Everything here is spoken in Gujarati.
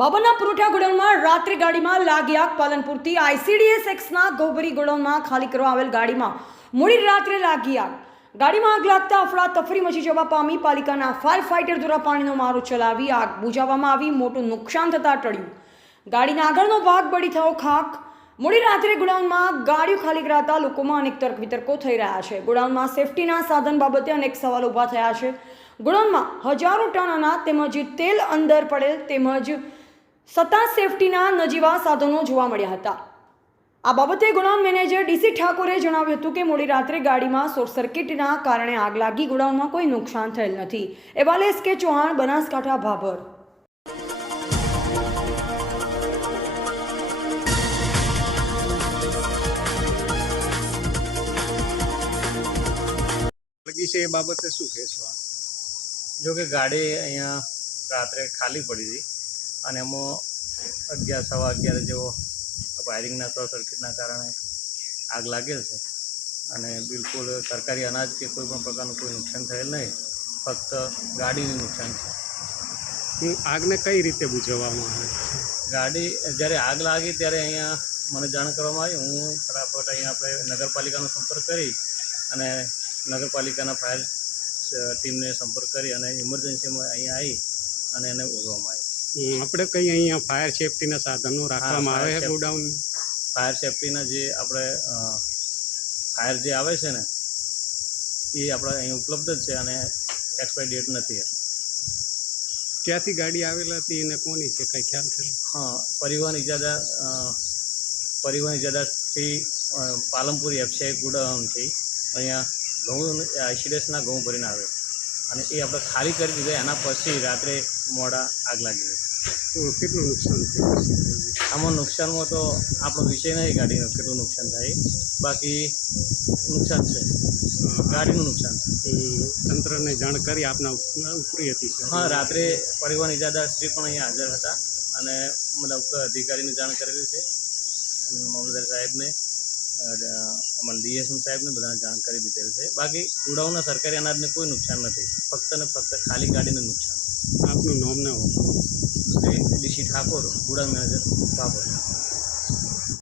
બાબરના પુરવઠા ગોડાઉનમાં રાત્રિ ગાડીમાં લાગી આગ પાલનપુરથી આઈસીડીએસ એક્સના ગોબરી ગોડાઉનમાં ખાલી કરવા આવેલ ગાડીમાં મોડી રાત્રે લાગી આગ. ગાડીમાં આગ લાગતા અફરાતફરી મચી જવા પામી પાલિકાના ફાયર ફાઇટર દ્વારા પાણીનો મારો ચલાવી આગ બુઝાવવામાં આવી, મોટું નુકસાન થતાં ટળ્યું. ગાડીના આગળનો ભાગ બળી થયો ખાક. મોડી રાત્રે ગોડાઉનમાં ગાડીઓ ખાલી કરાતા લોકોમાં અનેક તર્ક વિતર્કો થઈ રહ્યા છે. ગોડાઉનમાં સેફટીના સાધન બાબતે અનેક સવાલો ઊભા થયા છે. ગોડાઉનમાં હજારો ટન અનાજ તેમજ તેલ અંદર પડેલ તેમજ સત્તા સેફટીના નજીવા સાધનો જોવા મળ્યા હતા. આ બાબતે ગોડાઉન મેનેજર ડીસી ઠાકોરે જણાવ્યું હતું કે મોડી રાત્રે ગાડીમાં શોર્ટ સર્કિટના કારણે આગ લાગી ગોડાઉનમાં કોઈ નુકસાન થયેલ નથી. એવાલેસ કે ચૌહાણ બનાસકાંઠા ભાભર. છે એ બાબતે શું કહેશો જો કે ગાડી અહીંયા રાત્રે ખાલી પડી હતી. અને એમાં અગિયાર સવા અગિયાર જેવો વાયરિંગના શોર્ટ સર્કિટના કારણે આગ લાગેલ છે. અને બિલકુલ સરકારી અનાજ કે કોઈ પણ પ્રકારનું કોઈ નુકસાન થયેલ નહીં ફક્ત ગાડીનું નુકસાન છે. આગને કઈ રીતે બુઝાવવામાં આવે છે? ગાડી જ્યારે આગ લાગી ત્યારે અહીંયા મને જાણ કરવામાં આવી. હું ફટાફટ અહીંયા આપણે નગરપાલિકાનો સંપર્ક કરી અને નગરપાલિકાના ફાયર ટીમને સંપર્ક કરી અને ઇમરજન્સીમાં અહીંયા આવી અને એને ઓળવામાં આવી. આપણે કઈ અહીંયા ફાયર સેફટીના સાધનો રાખવામાં આવે છે ગોડાઉન? ફાયર સેફટીના જે આપણે ફાયર જે આવે છે ને એ આપણે અહીં ઉપલબ્ધ જ છે અને એક્સપાયર ડેટ નથી ક્યાંથી ગાડી આવેલા હતી એને કોની છે કઈ ખ્યાલ છે? હા પરિવહન ઇજાદા અ, પરિવહન ઇજાદાથી અ, પાલનપુર એફસીઆઈ ગોડાઉનથી અહીંયા ઘઉં આઈસીડીએસના ઘઉં ભરીને આવે. અને એ આપણે ખાલી કરી દીધા એના પછી રાત્રે મોડા આગ લાગી ગઈ. તો કેટલું નુકસાન થયું? આમાં નુકસાનમાં તો આપણો વિષય નહીં ગાડીનો કેટલું નુકસાન થાય. બાકી નુકસાન છે. ગાડીનું નુકસાન છે. તંત્રને જાણ કરી આપના ઉપરી હતી હા રાત્રે પરિવહન ઇજાદાર શ્રી પણ અહીંયા હાજર હતા અને મતલબ અધિકારીને જાણ કરેલી છે. મામલતદાર સાહેબને. અમારા ડીએસએમ સાહેબને બધાને જાણ કરી દીધેલ છે. બાકી ગોડાઉનના સરકારી અનાજને કોઈ નુકસાન નથી. ફક્ત ને ફક્ત ખાલી ગાડીને નુકસાન. આપનું નામ ના હોય ડીસી ઠાકોર ગુડા મેનેજર બાબર